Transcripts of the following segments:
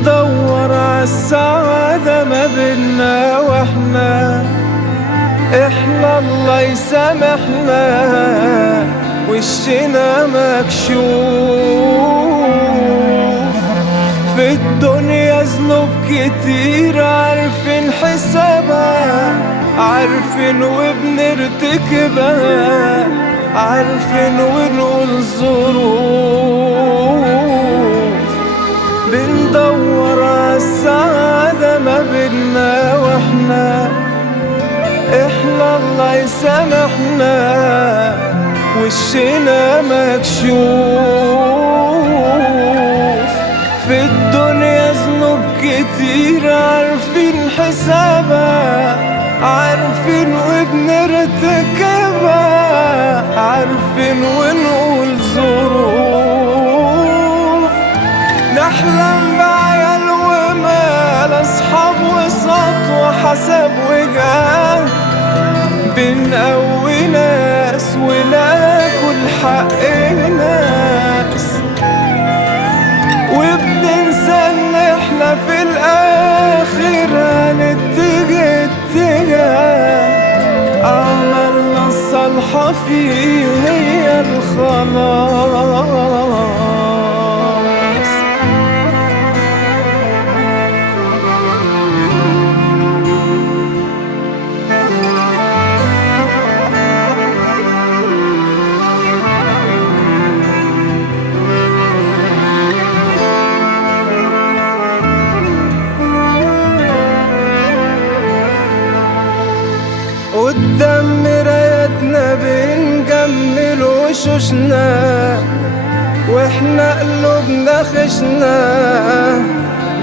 بندور عالسعادة ما بينا واحنا الله يسامحنا وشنا مكشوف. في الدنيا ذنوب كتير عارفين حسابها، عارفين وبنرتكبها، عارفين ونقول ظروف. بندور عالسعادة ما بينا واحنا الله يسامحنا وشنا مكشوف. في الدنيا ذنوب كتير عارفين حسابها، عارفين وبنرتكبها، عارفين ونقول ظروف. نحلم بعيال ومال، أصحاب وسط وحسب وجاه، بنقوي ناس وناكل حق ناس، وبننسى ان احنا في الاخر هنتجه اتجاه اعمالنا الصالحة فيه هي الخلاص. قدام مرايتنا بنجمل وشوشنا، واحنا قلوبنا خشنا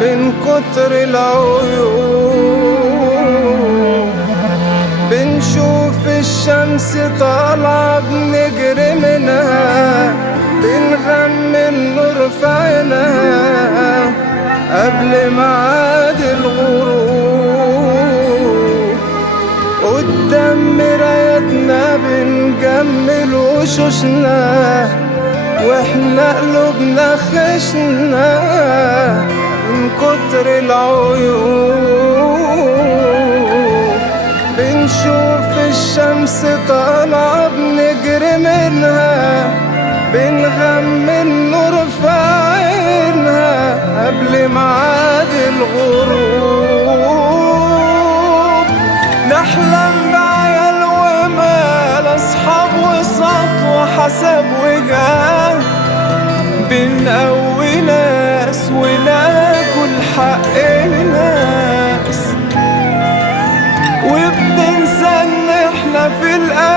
من كتر العيوب. بنشوف الشمس طالعة بنجري منها، بنغمي النور في عينها قبل ميعاد الغروب. قدام مرايتنا بنجمل وشوشنا، واحنا قلوبنا خشنا من كتر العيوب. بنشوف الشمس طالعة بنجري منها، بنغمي النور في عينها قبل ميعاد الغروب. نحلم بعيال ومال، أصحاب وسط وحسب وجاه، بنقوي ناس وناكل حق ناس، وبننسى ان احنا في الآخر